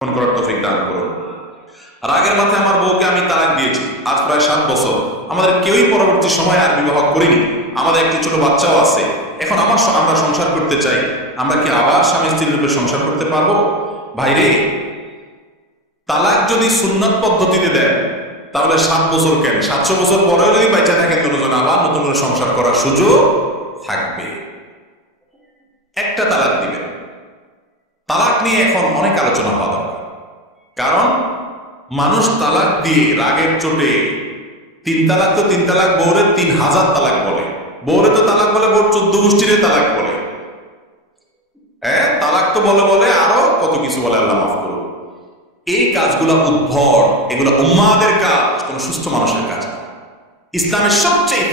করার তৌফিক দান করুন। রাগের মাথায় আমার বউকে আমি তালাক দিয়েছি আজ প্রায় 7 বছর। আমাদের কেউই পরবর্তী সময় আর বিবাহ করিনি। আমাদের একটি ছোট বাচ্চাও আছে। এখন আমরা সংসার করতে চাই। আমরা কি আবার স্বামী স্ত্রীর রূপে সংসার করতে পারবো? ভাইরে, তালাক যদি সুন্নাত পদ্ধতিতে দেয় তাহলে 7 বছর কেন, 700 বছর পরেও যদি বাচ্চা থাকেন দুজন, আবার নতুন করে সংসার করার সুযোগ থাকবে। একটা তালাক দিবেন। তালাক নিয়ে এখন অনেক আলোচনা হওয়া দরকার, কারণ মানুষ তালাক দিয়ে রাগের চোটে 3 তালাক তো 3 তালাক, বউরে 3000 তালাক বলে, বউরে তো তালাক বলে, বউর 14 গোষ্ঠীরে তালাক বলে, তালাক তো বলে বলে আরো কত কিছু বলে, আল্লাহ মাফ করুন। এই কাজগুলো উদ্ভট, এগুলো উম্মাদের কাজ, কোন সুস্থ মানুষের কাজ না। ইসলামের সবচেয়ে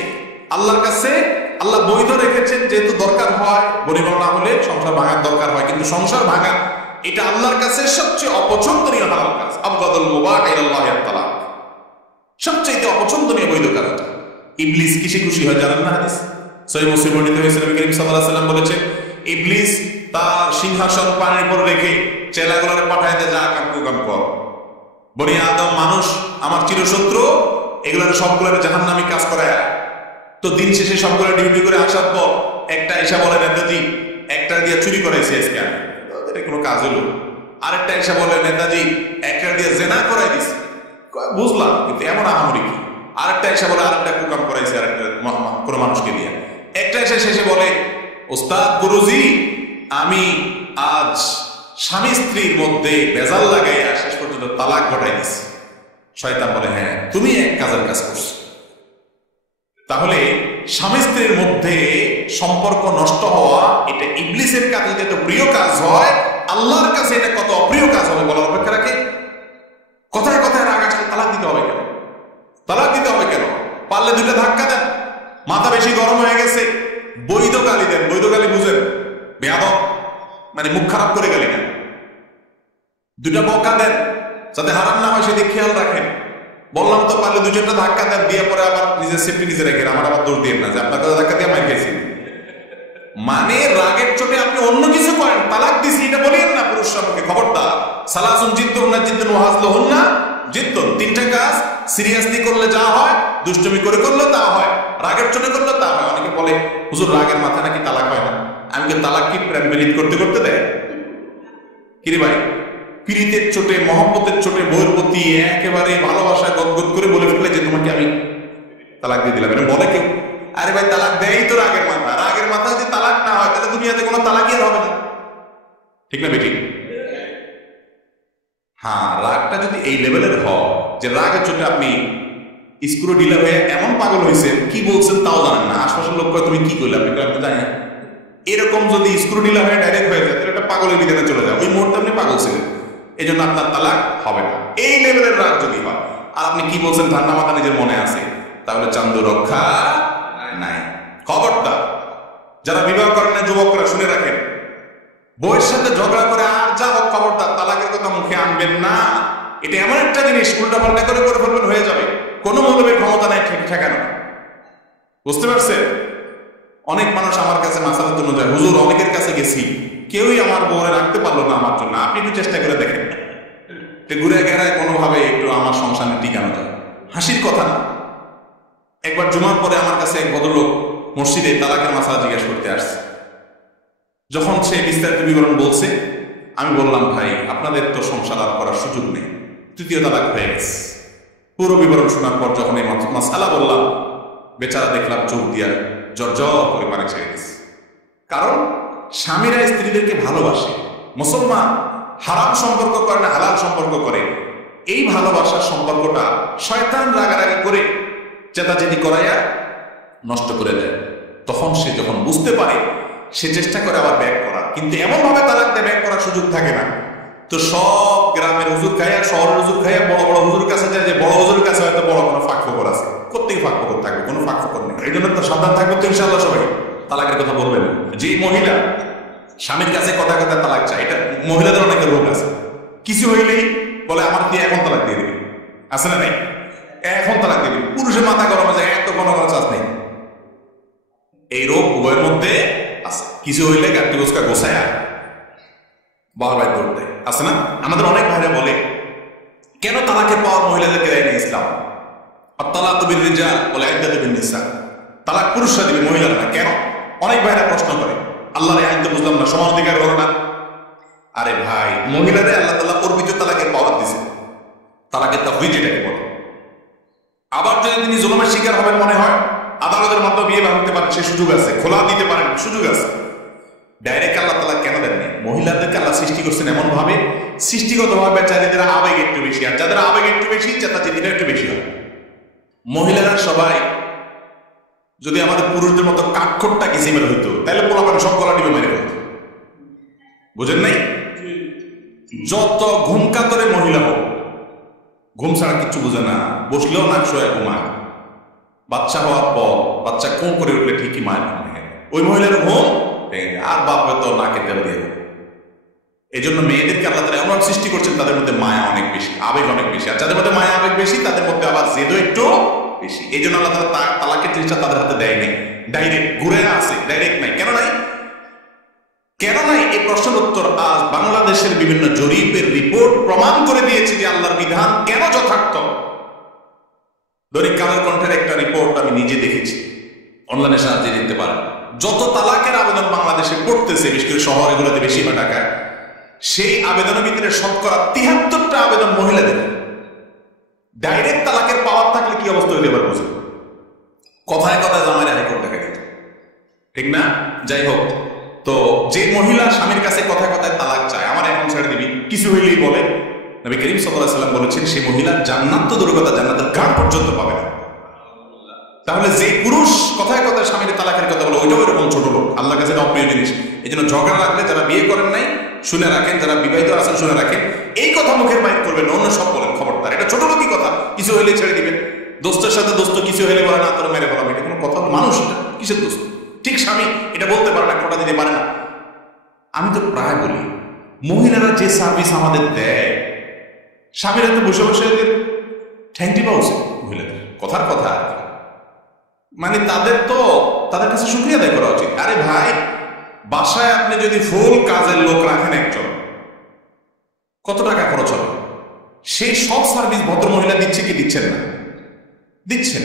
আল্লাহর কাছে আল্লাহ বৈধ রেখেছেন, যেহেতু দরকার হয়, পরিবার না হলে সংসার ভাঙার দরকার হয়, কিন্তু সংসার ভাঙা এটা আল্লাহর কাছে সবচেয়ে অপছন্দনীয় হারাম কাজ। আবগাদুল মুবাহ ইলাল্লাহি আত-তালাক, সবচেয়ে অপছন্দনীয় বৈধ কাজ। ইবলিস কিসে খুশি হয় জানেন না? হাদিস সহিহ মুসলিম বর্ণিত হয়েছে, নবী করিম সাল্লাল্লাহু আলাইহি ওয়াসাল্লাম বলেছেন, ইবলিস তার সিংহাসন পানির উপর রেখে চেলাগুলোরে পাঠায় দেয়, যা কাম কর। বনি আদম মানুষ আমার চিরশত্রু, এগুলোর সবগুলোর জাহান্নামী কাজ করায়। তো দিন শেষে সবগুলো ডিউটি করে আসার পর একটা এসে বলে, নেতাজি একটা দিয়ে চুরি করাইছে আজকে, কোনো কাজ হলো। আরেকটা এসে বলে, নেতাজি একটা দিয়ে জেনা করাই দিছে, বুঝলাম, কিন্তু এমন আহামরি কি। আরেকটা এসে বলে, আরেকটা কুকাম করাইছে আরেকটা কোনো মানুষকে দিয়ে। একটা এসে শেষে বলে, ওস্তাদ গুরুজি আমি আজ স্বামী স্ত্রীর মধ্যে বেজাল লাগাইয়া শেষ পর্যন্ত তালাক ঘটাই দিছি। শয়তান বলে, হ্যাঁ তুমি এক কাজের কাজ করছো। তাহলে স্বামী স্ত্রীর মধ্যে সম্পর্ক নষ্ট হওয়া এটা ইবলিসের কাছে এত প্রিয় কাজ হয়, আল্লাহর কাছে এটা কত অপ্রিয় কাজ হবে বলার অপেক্ষা রাখে? কথায় কথায় রাগ আসলে তালাক দিতে হবে কেন? তালাক দিতে হবে কেন? পারলে 2টা ধাক্কা দেন। মাথা বেশি গরম হয়ে গেছে, বৈধ গালি দেন। বৈধ গালি বুঝেন? বেয়াদব মানে মুখ খারাপ করে গালি দেন। 2টা বকা দেন, যাতে হারাম না হয় সেদিকে খেয়াল রাখেন। বললাম তো, পারলে 2-4টা ধাক্কা দেন, দিয়ে পরে আবার নিজের সেফটি নিজে রেখেন। আমার আবার দৌড় দিয়ে না যে আপনার কথা ধাক্কা দিয়ে মার খেয়েছি। মানে রাগের চোটে আপনি অন্য কিছু করেন, তালাক দিছি এটা বলেন না পুরুষ সমাজকে। খবরদার, সালাসুন জিদ্দুন না জিদ্দুন ওয়াহাজলুহুন না জিদ্দুন। 3টা কাজ সিরিয়াসলি করলে যা হয়, দুষ্টুমি করে করলে তা হয়, রাগের চোটে করলে তা হয়। অনেকে বলে, হুজুর রাগের মাথায় নাকি তালাক হয় না। আমি কি তালাক কি প্রেম বিরিত করতে করতে দেয়? কিরে ভাই, পীড়িতের চোটে, মহব্বতের চোটে বইয়ের প্রতি একেবারে ভালোবাসায় গদগদ করে বলে ফেলে যে তোমাকে আমি তালাক দিয়ে দিলাম, এটা বলে কেউ? আরে ভাই, তালাক দেয়ই তো রাগের মাথা। রাগের মাথা যদি তালাক না হয়, তাহলে দুনিয়াতে কোনো তালাকই আর হবে না। ঠিক না বেঠিক? হ্যাঁ, রাগটা যদি এই লেভেলের হয় যে রাগের চোটে আপনি স্ক্রু ঢিলা হয়ে এমন পাগল হয়েছেন, কি বলছেন তাও জানেন না, আশপাশের লোক কয় তুমি কি করলে, আপনি জানি না, এরকম যদি স্ক্রু ঢিলা হয়ে ডাইরেক্ট হয়ে যায়, তাহলে একটা পাগলের বিধানে চলে যায়। ওই মুহূর্তে আপনি পাগল ছিলেন, এই জন্য আপনার তালাক হবে না। এই লেভেলের রাগ যদি হয়, আর আপনি কি বলছেন ঠান্ডা মাথা নিজের মনে আছে, তাহলে চান্দু রক্ষা নাই। খবরদার, যারা বিবাহ করেন না যুবকরা শুনে রাখেন, বউয়ের সাথে ঝগড়া করে আর যা হোক, খবরদার তালাকের কথা মুখে আনবেন না। এটা এমন একটা জিনিস, উল্টা পাল্টা করে ফেলবেন, হয়ে যাবে। কোনো মৌলবীর ক্ষমতা নাই ঠিক ঠেকানো। বুঝতে পারছে? অনেক মানুষ আমার কাছে মাসালার জন্য যায়, হুজুর অনেকের কাছে গেছি, কেউই আমার বউরে রাখতে পারলো না আমার জন্য, আপনি একটু চেষ্টা করে দেখেন, ঘুরে গেড়ায় কোনোভাবে একটু আমার সংসারে টিকানো যায়। হাসির কথা না। একবার জুমার পরে আমার কাছে এক ভদ্রলোক মসজিদে তালাকের মাসালা জিজ্ঞাসা করতে আসছে। যখন সে বিস্তারিত বিবরণ বলছে, আমি বললাম, ভাই আপনাদের তো সংসার আর করার সুযোগ নেই, 3য় তালাক হয়ে গেছে। পুরো বিবরণ শোনার পর যখন এই মাসালা বললাম, বেচারা দেখলাম চোখ দিয়া জর্জর করে পানি ছেড়ে গেছে। কারণ স্বামীরা স্ত্রীদেরকে ভালোবাসে। মুসলমান হারাম সম্পর্ক করে না, হালাল সম্পর্ক করে। এই ভালোবাসার সম্পর্কটা শয়তান রাগারাগি করে চেতাচেতি করাইয়া নষ্ট করে দেয়। তখন সে যখন বুঝতে পারে, সে চেষ্টা করে আবার ব্যাক করা, কিন্তু এমন ভাবে তালাক দিয়ে ব্যাক করার সুযোগ থাকে না। তো সব গ্রামের হুজুর খাইয়া, শহরের হুজুর খাইয়া বড় বড় হুজুর কাছে যায়, যে বড় হুজুরের কাছে হয়তো বড় কোনো ফাঁক ফোকর আছে। কোথেকে ফাঁক ফোকর থাকবে? কোনো ফাঁক ফোকর নেই। এই জন্য তো সাবধান থাকবো তো ইনশাআল্লাহ সবাই। তালাকের কথা বলবেন। যে মহিলা স্বামীর কাছে কথা কথা তালাক চায়, এটা মহিলাদের অনেকের রোগ আছে। কিছু হইলেই বলে আমার দিয়ে এখন তালাক দিয়ে দিবি, আছে না নাই? এখন তালাক দিবি। পুরুষের মাথা গরম হয়ে যায়, এত কোনো চাষ নেই। এই রোগ উভয়ের মধ্যে আছে। কিছু হইলে গাড়ি গোছকা গোছায়া বারবার দৌড় দেয়, আছে না? আমাদের অনেক ভাইরা বলে কেন তালাকের পাওয়ার মহিলাদেরকে দেয় না ইসলাম? তালাক বিল রিজাল ওয়াল ইদ্দাতু বিন নিসা, তালাক পুরুষরা দিবে, মহিলারা না। কেন? অনেক ভাইরা প্রশ্ন করে, আল্লাহর এই আইন তো বুঝলাম না, সমান অধিকার হলো না। আরে ভাই, মহিলাদের আল্লাহ তাআলা অর্পিত তালাকের পাওয়ার দিয়েছে, তালাকের তাফওয়িজ এটাকে বলে। আবার যদি তিনি জুলুমের শিকার হবেন মনে হয়, আদালতের মাধ্যমে বিয়ে ভাঙতে পারেন, সে সুযোগ আছে, খোলা দিতে পারেন, সুযোগ আছে। ডাইরেক্ট আল্লাহ তাআলা কেন দেননি? মহিলাদেরকে আল্লাহ সৃষ্টি করছেন এমন ভাবে, সৃষ্টিগত ভাবে যাদের আবেগ একটু বেশি, আর যাদের আবেগ একটু বেশি চেতাচেতিটা একটু বেশি হয়। মহিলারা সবাই যদি আমাদের পুরুষদের মতো কাঠখোট্টা কিসিমের হইতো, তাহলে পোলাপান সব গলা টিপে মেরে ফেলত। বুঝেন নাই? যত ঘুম কাতরে মহিলা হোক, ঘুম ছাড়া কিচ্ছু বুঝে না, বসলেও নাক শোয়া ঘুমায়, বাচ্চা হওয়ার পর বাচ্চা কোঁ করে উঠলে ঠিকই মায়ের ঘুম ভেঙে, ওই মহিলার ঘুম ভেঙে যায়, আর বাপ হয়তো নাকে তেল দিয়ে দেবে। এই জন্য মেয়েদেরকে আল্লাহ তাআলা এমন সৃষ্টি করছেন, তাদের মধ্যে মায়া অনেক বেশি, আবেগ অনেক বেশি, আর যাদের মধ্যে মায়া আবেগ বেশি তাদের মধ্যে আবার জেদও একটু বেশি। এই জন্য আল্লাহ তাআলা তালাকের জিনিসটা তাদের হাতে দেয় নাই, ডাইরেক্ট ঘুরে আছে, ডাইরেক্ট নাই। কেন নাই? কেন নাই? এই প্রশ্নের উত্তর আজ বাংলাদেশের বিভিন্ন জরিপের রিপোর্ট প্রমাণ করে দিয়েছে যে আল্লাহর বিধান কেন যথার্থ। দৈনিক কালের কণ্ঠের একটা রিপোর্ট আমি নিজে দেখেছি, অনলাইনে সাহায্যে দিতে পারেন। যত তালাকের আবেদন বাংলাদেশে পড়তেছে, বিশেষ করে শহরগুলোতে বেশি বা ঢাকায়, সেই আবেদনের ভিতরে শতকরা ৭৩টা আবেদন মহিলাদের। ডাইরেক্ট তালাকের পাওয়ার থাকলে কি অবস্থা হইতে পারে বুঝুন। কথায় কথায় জামাইরা হাইকোর্ট দেখা দিত, ঠিক না? যাই হোক, তো যে মহিলা স্বামীর কাছে কথায় কথায় তালাক চায়, আমার এখন ছেড়ে দিবি, কিছু হইলেই বলে, নবী করিম সাল্লাল্লাহু আলাইহি ওয়াসাল্লাম বলেছেন সেই মহিলা জান্নাত তো দূরের কথা, জান্নাতের ঘ্রাণ পর্যন্ত পাবে না। তাহলে যে পুরুষ কথায় কথায় স্বামীর তালাকের কথা বলে, ওইটাও এরকম ছোট লোক, আল্লাহর কাছে অপ্রিয় জিনিস। এই জন্য ঝগড়া লাগলে যারা বিয়ে করেন নাই শুনে রাখেন, যারা বিবাহিত আছেন শুনে রাখেন, এই কথা মুখের বাইর করবেন, অন্য সব বলেন খবরদার, এটা ছোট লোকই কথা। কিছু হইলে ছেড়ে দিবেন, দোস্তের সাথে দোস্ত কিছু হইলে বলে না তোর মেরে বলা, এটা কোনো কথা? মানুষ এটা কিসের দোস্ত? ঠিক স্বামী এটা বলতে পারে না, খোটা দিতে পারে না। আমি তো প্রায় বলি, মহিলারা যে সার্ভিস আমাদের দেয়, স্বামীরা তো বসে বসে ঠ্যাংটি পাওয়া উচিত মহিলাদের, কথার কথা। মানে তাদের কাছে শুকরিয়া আদায় করা উচিত। আরে ভাই, বাসায় আপনি যদি ফুল কাজের লোক রাখেন একজন, কত টাকা খরচ হবে? সেই সব সার্ভিস ভদ্র মহিলা দিচ্ছে কি দিচ্ছেন না? দিচ্ছেন।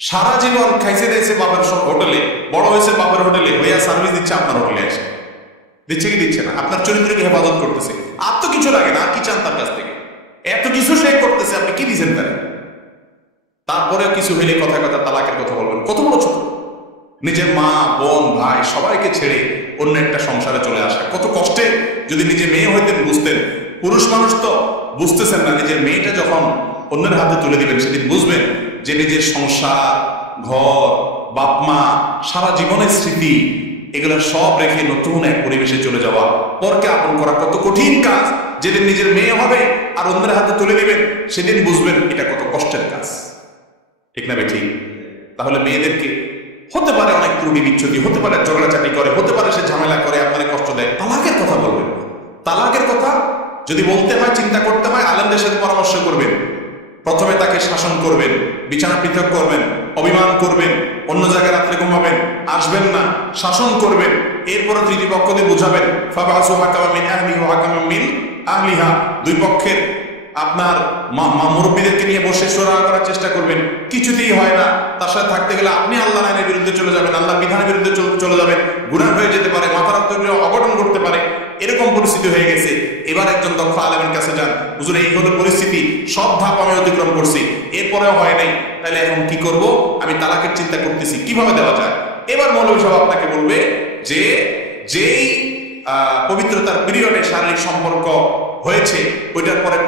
সারা জীবন খাইছে দিয়েছে বাপের হোটেলে, বড় হয়েছে বাপের হোটেলে, হইয়া সার্ভিস দিচ্ছে আপনার হোটেলে এসে, দিচ্ছে কি দিচ্ছে না? আপনার চরিত্রকে হেফাজত করতেছে, আর তো কিছু লাগে না। কি চান তার কাছ থেকে? এত কিছু সে করতেছে, আপনি কি দিচ্ছেন তার? তারপরেও কিছু হইলে কথা কথা তালাকের কথা বলবেন, কত বড় ছোট। নিজের মা বোন ভাই সবাইকে ছেড়ে অন্য একটা সংসারে চলে আসা কত কষ্টে। যদি নিজে মেয়ে হইতেন বুঝতেন। পুরুষ মানুষ তো বুঝতেছেন না, নিজের মেয়েটা যখন অন্যের হাতে তুলে দিবেন সেদিন বুঝবেন যে নিজের সংসার, ঘর, বাপ মা, সারা জীবনের স্মৃতি, এগুলো সব রেখে নতুন এক পরিবেশে চলে যাওয়া, পরকে আপন করা কত কঠিন কাজ। যেদিন নিজের মেয়ে হবে আর অন্যের হাতে তুলে দিবেন সেদিন বুঝবেন এটা কত কষ্টের কাজ, ঠিক না ভাই? ঠিক। তাহলে মেয়েদেরকে হতে পারে অনেক ত্রুটি বিচ্ছুতি, হতে পারে ঝগড়াঝাটি করে, হতে পারে সে ঝামেলা করে, আপনারা কষ্ট দেয়, তালাকের কথা বলবেন। তালাকের কথা যদি বলতে হয়, চিন্তা করতে হয়, আলেমদের সাথে পরামর্শ করবেন। প্রথমে তাকে শাসন করবেন, বিছানা পৃথক করবেন, অভিমান করবেন, অন্য জায়গায় রাত্রে ঘুমাবেন, আসবেন না, শাসন করবেন। এরপরে তৃতীয় পক্ষকে বুঝাবেন, ফাবাসু হাকামান মিন আহলিহি ওয়া হাকামান মিন আহলিহা, দুই পক্ষের আপনার মুরব্বীদেরকে নিয়ে বসে শোরা করার চেষ্টা করবেন। কিছুতেই হয় না, তার সাথে থাকতে গেলে আপনি আল্লাহর আইনের বিরুদ্ধে চলে যাবেন, আল্লাহর বিধানের বিরুদ্ধে চলে যাবেন, গুনাহ হয়ে যেতে পারে, মাথার অঘটন করতে পারে। এরকম পরিস্থিতি হয়ে গেছে। এবার একজন দক্ষ আলেমের কাছে যান, হুজুর এই হলো পরিস্থিতি, সব ধাপ আমি অতিক্রম করছি, এরপরেও হয় নাই, তাহলে এখন কি করব? আমি তালাকের চিন্তা করতেছি, কিভাবে দেওয়া যায়? এবার মৌলভী সাহেব আপনাকে বলবে যে যেই পবিত্রতার পিরিয়ডে শারীরিক সম্পর্ক হয়েছে ওইটার পরে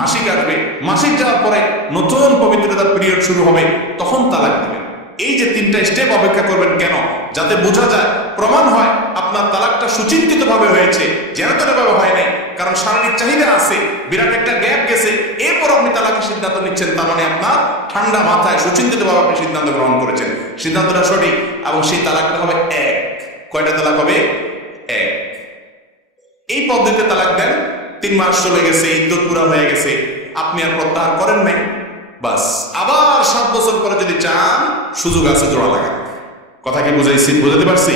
মাসিক আসবে, মাসিক যাওয়ার পরে নতুন পবিত্রতার পিরিয়ড শুরু হবে, তখন তালাক দিবেন। এই যে তিনটা স্টেপ অপেক্ষা করবেন কেন? যাতে বোঝা যায়, প্রমাণ হয় আপনার তালাকটা সুচিন্তিত ভাবে হয়েছে, যেন তেন ভাবে হয় নাই। কারণ শারীরিক চাহিদা আছে, বিরাট একটা গ্যাপ গেছে, এরপর আপনি তালাকের সিদ্ধান্ত নিচ্ছেন, তার মানে আপনার ঠান্ডা মাথায় সুচিন্তিত ভাবে আপনি সিদ্ধান্ত গ্রহণ করেছেন, সিদ্ধান্তটা সঠিক, এবং সেই তালাকটা হবে এক। কয়টা তালাক হবে? এক। এই পদ্ধতিতে তালাক দেন, 3 মাস চলে গেছে, ইদ্যত পুরা হয়ে গেছে, আপনি আর প্রত্যাহার করেন নাই, বাস আবার 7 বছর পরে যদি চান, সুযোগ আছে জোড়া লাগান। কথা কি বুঝাইছি? বুঝাতে পারছি?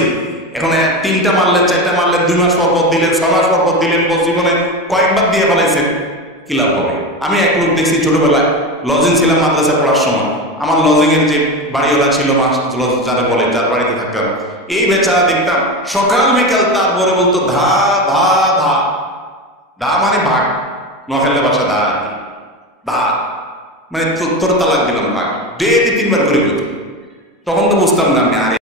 এখন তিনটা মারলেন, চারটা মারলেন, 2 মাস পর পর দিলেন, 6 মাস পর পর দিলেন, জীবনে কয়েকবার দিয়ে ফেলাইছেন, কি লাভ হবে? আমি এক লোক দেখছি ছোটবেলায়, লজিং ছিলাম মাদ্রাসা পড়ার সময়, আমার লজিং এর যে বাড়িওয়ালা ছিল, যারা বলে, যার বাড়িতে থাকতাম, এই বেচারা দেখতাম সকাল বিকাল তারপরে বলতো ধা ধা ধা। ধা মানে ভাগ, নোয়াখালী ভাষা ধা, ধা মানে তোর তালাক দিলাম ভাগ, ডেলি 3 বার করে বলতো। তখন তো বুঝতাম না আমি, আরে